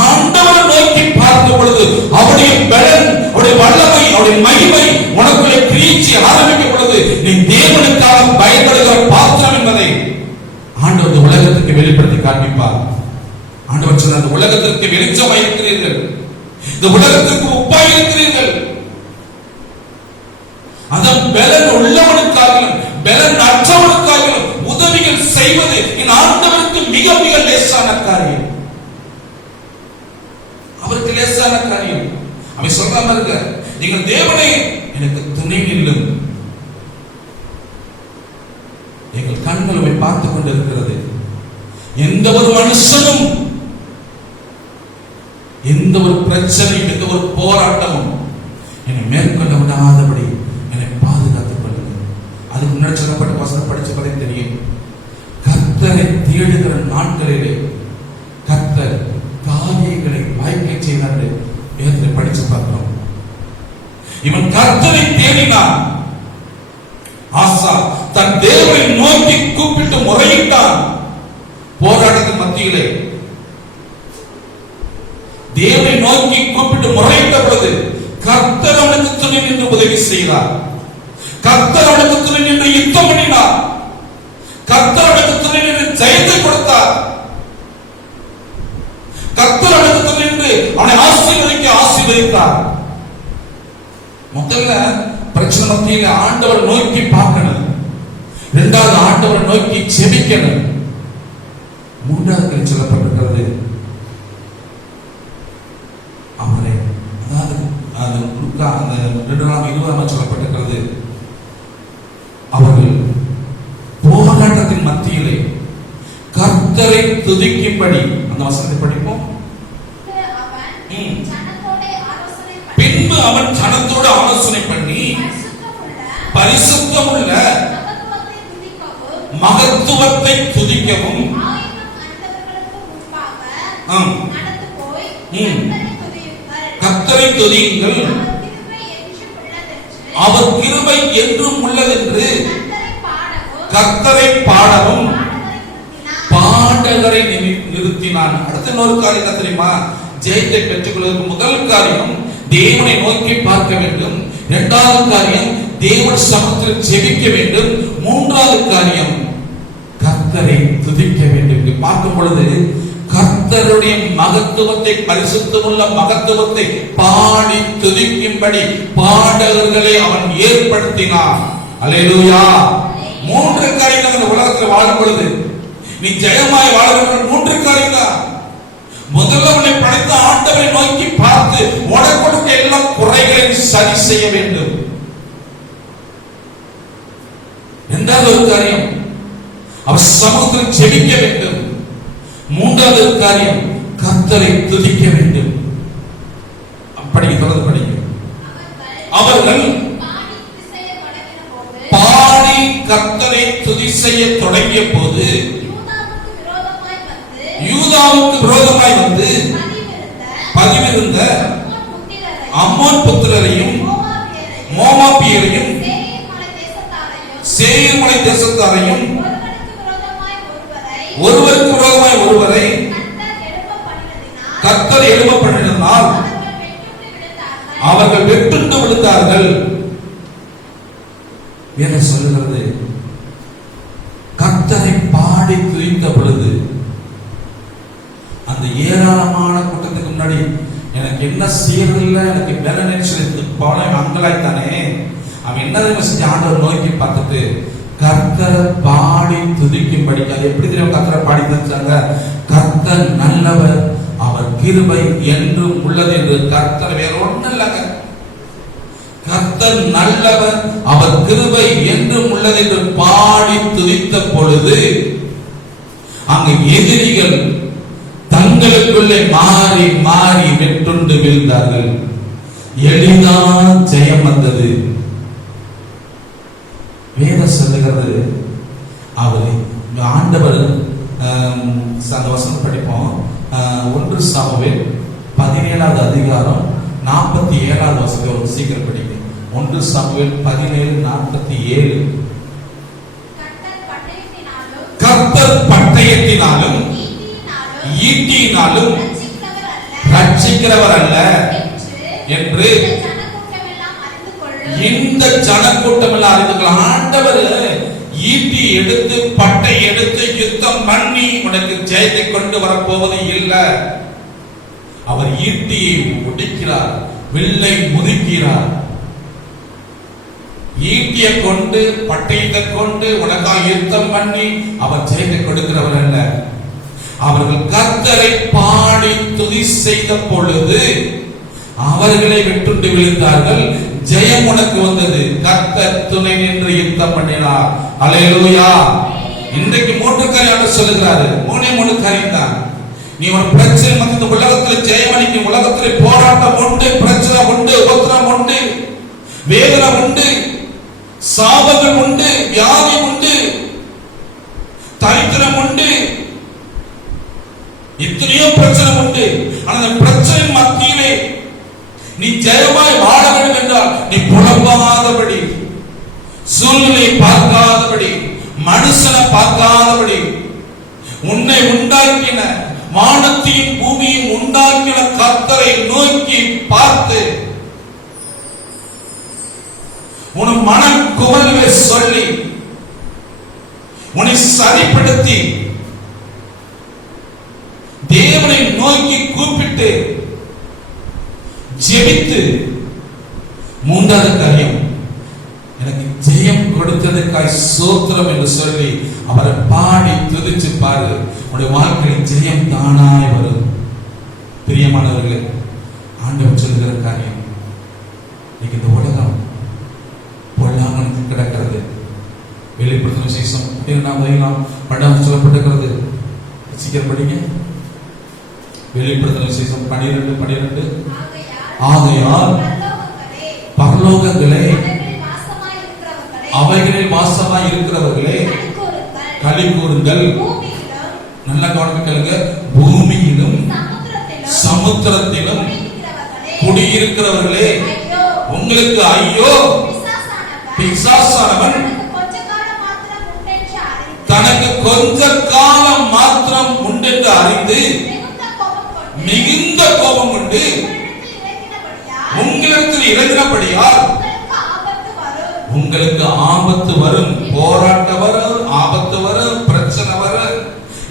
ஆண்டவரை நோக்கி பார்க்கும் பொழுது அவருடைய பலன், அவருடைய வல்லமை, அவருடைய மகிமை உனக்குள்ளே கிரீச்சி ஆரம்பிக்கும் பொழுது நீ தேவனுக்காக பயப்படுகிற பாத்திரம் என்பதை ஆண்டவர் உலகத்துக்கு வெளிப்படுத்தி காண்பிப்பார். ஆண்டவர் சொன்னார், இந்த உலகத்திற்கு வெளிச்சமாய் இருக்கிறீர்கள், இந்த உலகத்திற்கு உப்பாய் இருக்கிறீர்கள். அதன் பலன் உள்ளவனுக்காகவும் பலன் அற்றவனுக்காகவும் உதவிகள் செய்வது என் ஆண்டவருக்கு மிக மிக லேசான காரியம். அவருக்கு லேசான காரியம். அவன் சொல்றாம இருக்க, நீங்கள் தேவனே எனக்கு துணை நில்லும். எங்கள் கண்களை பார்த்துக் கொண்டிருக்கிறது. எந்த ஒரு மனுஷனும், எந்த ஒரு பிரச்சனையும், எந்த ஒரு போராட்டமும் என்னை மேற்கொள்ள விடாதபடி என்னை பாதுகாத்துக் கொள்ளுங்கள். அதுக்கு முன்னாடி சொல்லப்பட்ட வசனம் படிச்சு பதை தெரியும். கர்த்தரை தேடுகிற நாட்களிலே கர்த்தர் காரியங்களை வாய்க்க செய்தார். வேதத்தை படிச்சு பார்க்கிறோம். இவன் கர்த்தரை தேடினான். ஆசா தன் தேவனை நோக்கி கூப்பிட்டு முறையிட்டான். போராட்டத்தின் மத்தியிலே தேவனை நோக்கி கூப்பிட்டு முறையிட்ட பொழுது கர்த்தர் அவனுக்கு துணை நின்று உதவி செய்தார். கர்த்தர் அவனுக்கு துணை நின்று யுத்தம் பண்ணினார். கர்த்தர் அவனுக்கு துணை நின்று ஜெயத்தை கொடுத்தார். கர்த்தர் அவனுக்கு துணை நின்று அவனை ஆசீர்வதித்தார். முதல்ல பிரச்சனை மத்தியில ஆண்டவர் நோக்கி பார்க்கணும். இரண்டாவது ஆண்டவர் நோக்கி ஜெபிக்கணும். மூன்றாவது சொல்லப்பட்டிருக்கிறது அவரை, அதாவது லூக்கா அந்த 2:20 சொல்லப்பட்டிருக்கிறது, அவர்கள் போராட்டத்தின் மத்தியிலே கர்த்தரை துதிக்கும்படி. அந்த வசனத்தை படிப்போம். பின்பு அவன் ஜனத்தோடு ஆலோசனை பண்ணி பரிசுத்தமுள்ள மகத்துவத்தை துதிக்கவும் கர்த்தரை துதியுங்கள், அவர் கிருபை என்றும் உள்ளதென்று கர்த்தரை பாடவும் பாடகரை நிறுத்தினான். அடுத்த இன்னொரு காரியம் தெரியுமா? ஜெயத்தை பெற்றுக்கொள்வதற்கு முதல் காரியம் தேவனை நோக்கி பார்க்க வேண்டும். இரண்டாவது காரியம் தேவன் சமூகத்தில் ஜெபிக்க வேண்டும். மூன்றாவது காரியம் கர்த்தரை துதிக்க வேண்டும். பார்க்கும் பொழுது கர்த்தருடைய மகத்துவத்தை, பரிசுத்தமுள்ள மகத்துவத்தை பாடி துதிக்கும்படி பாடகர்களை அவன் ஏற்படுத்தினான். அல்லேலூயா. மூன்று காரியங்கள் இந்த உலகத்தில் வாழும் பொழுது நீ ஜெயமாய் வாழ வேண்டும். மூன்று காரியங்கள். முதல்ல உன்னை படைத்த ஆண்டவரை நோக்கி பார்த்து உனக்கு எல்லா குறைகளையும் சரி செய்ய வேண்டும். இரண்டாவது ஒரு காரியம் அவர் சமூகத்தில் ஜெபிக்க வேண்டும். மூன்றாவது காரியம் கர்த்தரை துதிக்க வேண்டும். அப்படி தொடர்ந்து படிக்க அவர்கள் பாடி கர்த்தரை துதி செய்ய தொடங்கிய போது யூதாவுக்கு விரோதமாய் வந்து பதிவிருந்த அம்மோன் புத்திரரையும் மோவாபியரையும் சேயீர் மலை தேசத்தாரையும் ஒருவருக்கு விரோதமாய் ஒருவரை கர்த்தர் எழும்ப பண்ணினால் அவர்கள் வெட்டுண்டு விழுந்தார்கள். என்ன சொல்லுகிறது? கர்த்தரை பாடி துதித்த பொழுது அந்த ஏராளமான கூட்டத்துக்கு முன்னாடி எனக்கு என்ன செய்யறதில்லை, எனக்கு பலன் சொல்லி போல அங்கலாய்த்தானே. அவன் என்ன செஞ்சு ஆண்டவர் நோக்கி பார்த்துட்டு கர்த்தரை பாடி துதிக்கும்படி. அது எப்படி தெரியும் கர்த்தரை பாடி துதிச்சாங்க? கர்த்தர் நல்லவர், அவர் கிருபை என்றும் உள்ளது என்று. கர்த்தர் வேற ஒண்ணும் இல்லைங்க. கர்த்தர் நல்லவர், அவர் கிருபை என்றும் உள்ளது என்று பாடி துதித்த பொழுது அங்கு எதிரிகள் தங்களுக்குள்ளே மாறி மாறி வெட்டுண்டு வீழ்ந்தார்கள். எளிதான் ஜெயம் வந்தது. வேதம் சொல்லுகிறது, அவர் ஆண்டவர் வசனம் படிப்போம். 1 சாமுவேல் 17வது அதிகாரம் 47வது வசனம் சீக்கிரம் படிங்க. 1 சாமுவேல் 17:47. கர்த்தர் பட்டயத்தினாலும் ஈட்டியினாலும் ரட்சிக்கிறவர் அல்ல என்று இந்த ஜனக்கூட்டம் எல்லாம் அறிந்து கொள்ள. ஆண்டவர் ஈட்டி எடுத்து பட்டை எடுத்து யுத்தம் பண்ணி உனக்கு ஜெயத்தை கொண்டு வரப்போவது இல்லை. அவர் ஈட்டியை ஒடிக்கிறார், வில்லை முதிக்கிறார். ஈட்டியை கொண்டு பட்டயத்தை கொண்டு உனக்காக யுத்தம் பண்ணி அவர் ஜெயத்தை கொடுக்கிறவர் அல்ல. அவர்கள் கர்த்தரை பாடி துதி செய்த பொழுது அவர்களை வெட்டுண்டு விழுந்தார்கள். ஜெயம் உனக்கு வந்தது. கர்த்தர் துணை நின்று யுத்தம் பண்ணினார். அல்லேலூயா. இன்றைக்கு 3 காரியம் சொல்லுகிறாரு. 3 காரியம் தான். நீ ஒரு பிரச்சனை மத்திய உலகத்தில் ஜெயம் அளிக்கும். உலகத்தில் போராட்டம் உண்டு, பிரச்சனை உண்டு, உபத்திரம் உண்டு, வேதனை உண்டு, சாபங்கள் உண்டு, வியாதி உண்டு, தரித்திரம் உண்டு, எத்தனையோ பிரச்சனை உண்டு. அந்த பிரச்சனை மத்தியிலே நீ ஜெயமாய் வாழ வேண்டும் என்றால் நீ புலம்பாதபடி, சூழ்நிலை பார்க்காதபடி, மனுஷனை பார்க்காதபடி, உன்னை உண்டாக்கின வானத்தையும் பூமியும் உண்டாக்கின கர்த்தரை நோக்கி பார்த்து உன் மன குமரலை சொல்லி உன்னை சரிப்படுத்தி தேவனை நோக்கி கூப்பிட்டு ஜெபித்து 3வது காரியம், எனக்கு ஜெயம் கொடுத்ததற்காய் ஸ்தோத்திரம் என்று சொல்லி அவரை பாடி துதிச்சு பாரு. உன்னுடைய வாழ்க்கையில் ஜெயம் தானாய் வரும். பிரியமானவர்களே, ஆண்டவர் சொல்லுகிற காரியம், இன்னைக்கு இந்த உலகம் பொல்லாங்கனுக்கு கிடக்கிறது. வெளிப்படுத்தின விசேஷம் 2 சொல்லப்பட்டிருக்கிறது. சீக்கிரம் படிங்க. வெளிப்படுத்தின விசேஷம் 12. ஆகையால் பரலோகங்களே, அவைகளில் வாசமாய் இருக்கிறவர்களே களி கூறுங்கள். நல்ல கவனிக்கலுங்க. பூமியிலும் சமுத்திரத்திலும் குடியிருக்கிறவர்களே உங்களுக்கு ஐயோ, பிசாசானவன் தனக்கு கொஞ்ச காலம் மாத்திரம் உண்டென்று அறிந்து மிகுந்த கோபம் கொண்டு உங்களிடத்தில் இறங்கினபடியால் உங்களுக்கு ஆபத்து வரும். போராட்டம் வரும், ஆபத்து வரும், பிரச்சனை வரும்.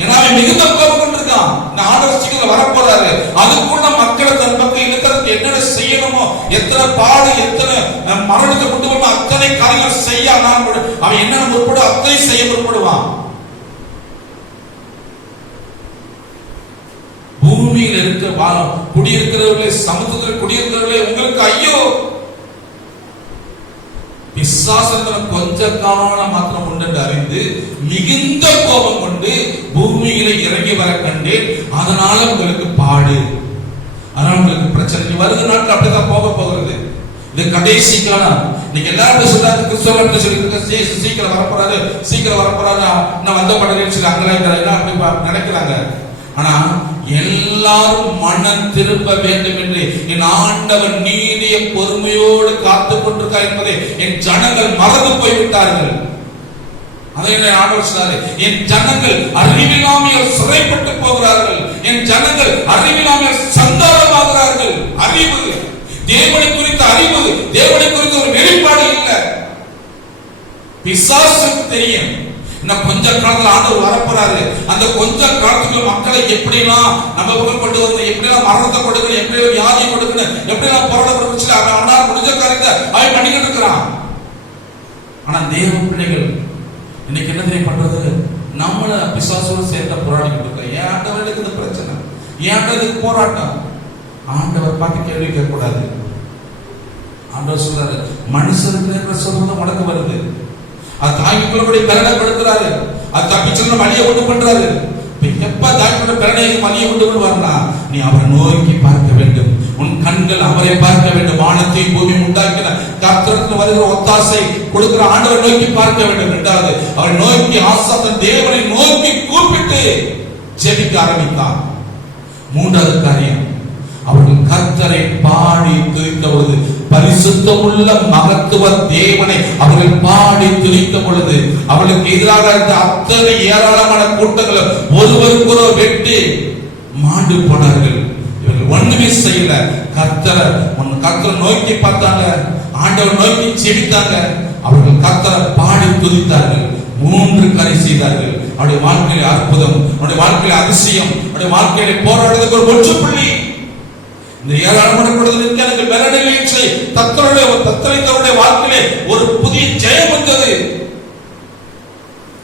ஏன்னா மிகுந்த கோபம் கொண்டிருக்கான். ஆண்டவர் சீக்கிரம் வரப்போறாரு. அதுக்குள்ள மக்களை தன் பக்கம் இழுக்கிறதுக்கு என்னென்ன செய்யணுமோ, எத்தனை பாடு, எத்தனை மரணத்தை கொண்டு வரணும், அத்தனை காரியங்கள் செய்ய அவன் என்னென்ன முற்படும் அத்தனை செய்ய முற்படுவான். பூமியில் இருக்க குடியிருக்கிறவர்களே, சமுத்திரத்தில் குடியிருக்கிறவர்களே உங்களுக்கு ஐயோ, பிசாசன் கொஞ்ச காலம் மாத்திரம் உண்டு அறிந்து மிகுந்த கோபம் கொண்டு பூமியில இறங்கி வர கண்டேன். அதனால உங்களுக்கு பாடு, அதனால உங்களுக்கு பிரச்சனை. வருகிற நாட்கள் அப்படிதான் போக போகிறது. இது கடைசி காலம். நீங்க எல்லாரும் சொல்றாங்க கிறிஸ்தவர்கள் சொல்லி சீக்கிரம் வரப்போறாரு, சீக்கிரம் வரப்போறாரு, நான் வந்த படகுன்னு சொல்லி அங்கெல்லாம் அப்படி நினைக்கிறாங்க. ஆனா எல்லாரும் மனம் திரும்ப வேண்டும் என்று என் ஆண்டவர் நீடிய பொறுமையோடு காத்துக் கொண்டிருக்கார் என்பதை என் ஜனங்கள் மறந்து போய்விட்டார்கள். அதை ஆண்டவர் சொன்னாரு, என் ஜனங்கள் அறிவில்லாமையால் சிறைப்பட்டு போகிறார்கள், என் ஜனங்கள் அறிவில்லாமையால் சந்தானமாகிறார்கள். அறிவு, தேவனை குறித்த அறிவு, தேவனை குறித்த ஒரு வெளிப்பாடு இல்லை. பிசாசுக்கு தெரியும் இன்னும் கொஞ்ச காலத்துல ஆண்டவர் வரப்போறாரு. அந்த கொஞ்ச காலத்துக்குள்ள மக்களை எப்படிலாம் நம்ம பக்கம் கொண்டு வந்து, எப்படிலாம் மரணத்தை கொடுக்கணும், எப்படிலாம் வியாதியை கொடுக்கணும், எப்படிலாம் போராட கொடுக்கணும், அவனால் முடிஞ்ச காரியத்தை அவன் பண்ணிக்கிட்டு இருக்கிறான். ஆனா தேவ பிள்ளைகள் இன்னைக்கு என்ன தெரியும் பண்றது? நம்மள பிசாசோடு சேர்ந்த போராடிக்கிட்டு இருக்கோம். ஏன் ஆண்டவருக்கு இந்த பிரச்சனை, ஏன் ஆண்டவருக்கு போராட்டம்? ஆண்டவர் பார்த்து கேள்வி கேட்க கூடாது. ஆண்டவர் சொல்றாரு, மனுஷருக்கு இருக்கிற சொல்றது உனக்கு வருது. அது தாய்க்குள்ளபடி கருணைப்படுத்துறாரு, அது தப்பிச்சொல்ல வழியை உண்டு பண்றாரு. எப்ப தாய்க்குள்ள கருணை வழியை உண்டு பண்ணுவார்னா, நீ அவரை நோக்கி பார்க்க வேண்டும். உன் கண்கள் அவரை பார்க்க வேண்டும். வானத்தை பூமி உண்டாக்கின கர்த்தருக்கு வருகிற ஒத்தாசை கொடுக்கிற ஆண்டவரை நோக்கி பார்க்க வேண்டும். இரண்டாவது, அவரை நோக்கி ஆசாதன் தேவனை நோக்கி கூப்பிட்டு ஜெபிக்க ஆரம்பித்தான். மூன்றாவது காரியம், அவர்கள் கர்த்தரை பாடி துதித்த பொழுது, பரிசுத்தமுள்ள மகத்துவ தேவனை அவர்கள் பாடி துதித்த பொழுது, அவர்களுக்கு எதிராக இருந்த அத்தனை ஏராளமான கூட்டங்களை ஒருவருக்கொருவர் வெட்டி மாண்டு போனார்கள். இவர்கள் ஒண்ணுமே செய்யல. கர்த்தரை நோக்கி பார்த்தாங்க, ஆண்டவர் நோக்கி செபித்தாங்க. அவர்கள் கர்த்தரை பாடி துதித்தார்கள். 3 காரியம் செய்தார்கள். அவருடைய வாழ்க்கையில அற்புதம், அவருடைய வாழ்க்கையில அதிசயம், அவருடைய வாழ்க்கையில போராடுறதுக்கு ஒரு முற்றுப்புள்ளி. இந்த ஏராளமான கூட்டத்திற்கு எனக்கு பலனில்லை. தத்தளித்தவருடைய வாழ்க்கையிலே ஒரு புதிய ஜெயம் வந்தது.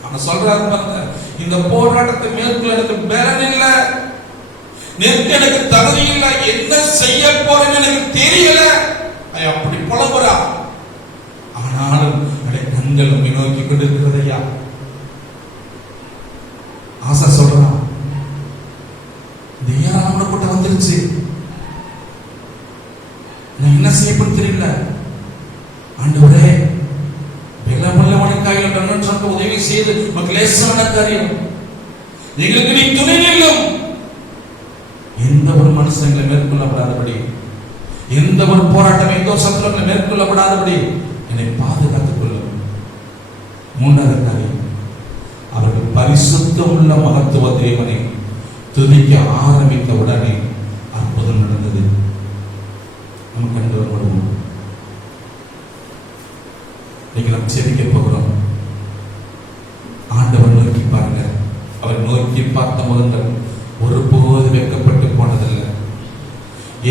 ஆனா சொல்றாரு பாருங்க, இந்த போராட்டத்தை மேற்கொள்ள எனக்கு பலன் இல்லை, எனக்கு தகுதி இல்லை, என்ன செய்ய போறேன்னு எனக்கு தெரியல, அப்படி புலம்புறா. ஆனாலும் கண்கள் நம்மை நோக்கி கொண்டிருக்கிறது. ஐயா ஆசா சொல்றான், இந்த ஏராளமான கூட்டம் வந்துருச்சு, நான் என்ன செய்யப்படும் தெரியல. ஆண்டவரே, வெள்ளமல்லவனுக்காக சொன்ன உதவி செய்து மக்கள் லேசான காரியம், எங்களுக்கு நீ துணை நில்லும். எந்த ஒரு மனுஷங்களை மேற்கொள்ளப்படாதபடி, எந்த ஒரு போராட்டம், எந்த ஒரு சத்துருக்களை மேற்கொள்ளப்படாதபடி என்னை பாதுகாத்துக் கொள்ளும். மூன்றாவது காரியம், அவர்கள் பரிசுத்தம் உள்ள மகத்துவ தேவனை துதிக்க ஆரம்பித்த உடனே அற்புதம் நடந்தது. நம்ம கண்டு வருவோம். இன்னைக்கு நாம் செபிக்க போகிறோம். ஆண்டவர் நோக்கி பாருங்க. அவர் நோக்கி பார்த்த முதல் ஒருபோது வெட்கப்பட்டு போனதில்லை.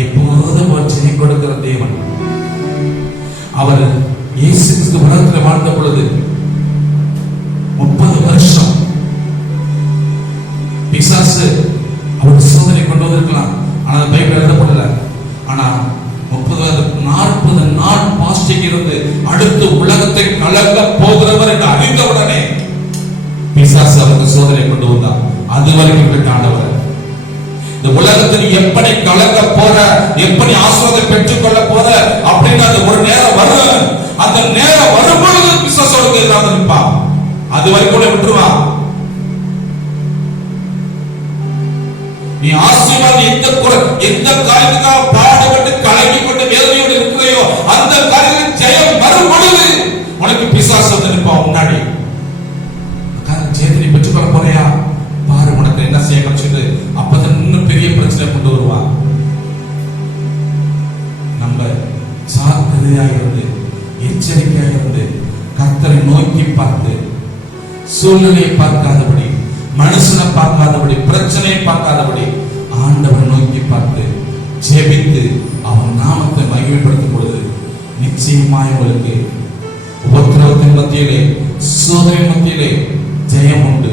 எப்போதும் அவர் செவி கொடுக்கிற தேவன். அவர் இயேசு கிறிஸ்து உலகத்தில் வாழ்ந்த பொழுது 30 வருஷம் பிசாசு அவர் சோதனை கொண்டு வந்திருக்கலாம். ஆனால் பைபிள் எழுதப்படல. ஆனா 40 நாள் பாஸ்டிங் இருந்து அடுத்து உலகத்தை கலக்க போகிறவர் என்று அறிந்தவுடனே பிசாசு அவருக்கு சோதனை கொண்டு வந்தார். அது வரைக்கும் ஆண்டவர் இந்த உலகத்தில் எப்படி கலக்க போற, எப்படி ஆசீர்வாதம் பெற்றுக் கொள்ள போற அப்படின்னு அந்த ஒரு நேரம் வரும். அந்த நேரம் வரும் பொழுது பிசாசோடு எதிராக நிற்பான். அது வரைக்கும் விட்டுருவான். நீ ஆசீர்வாதம் எந்த காரியத்துக்காக பாடுபட்டு கலங்கி கொண்டு வேதனையோடு இருக்கிறையோ அந்த காரியத்தில் ஜெயம் வரும் பொழுது உனக்கு பிசாசு வந்து நிற்பான் முன்னாடி. ஜெயத்தை பெற்றுக்கொள்ள போறியா பாரு, உனக்கு என்ன செய்ய கிடைச்சது. அப்பதான் இன்னும் பெரிய பிரச்சனை கொண்டு வருவான். நம்ம ஜாக்கிரதையாக இருந்து, எச்சரிக்கையாக இருந்து, கர்த்தரை நோக்கி பார்த்து, சூழ்நிலையை பார்க்காதபடி, மனுஷனை பார்க்காதபடி, பிரச்சனையை பார்க்காதபடி, ஆண்டவரை நோக்கி பார்த்து ஜெபித்து அவன் நாமத்தை மகிமைப்படுத்தும் பொழுது நிச்சயமாய் உங்களுக்கு உபத்திரவத்தின் மத்தியிலே, சோதனை மத்தியிலே ஜெயம் உண்டு.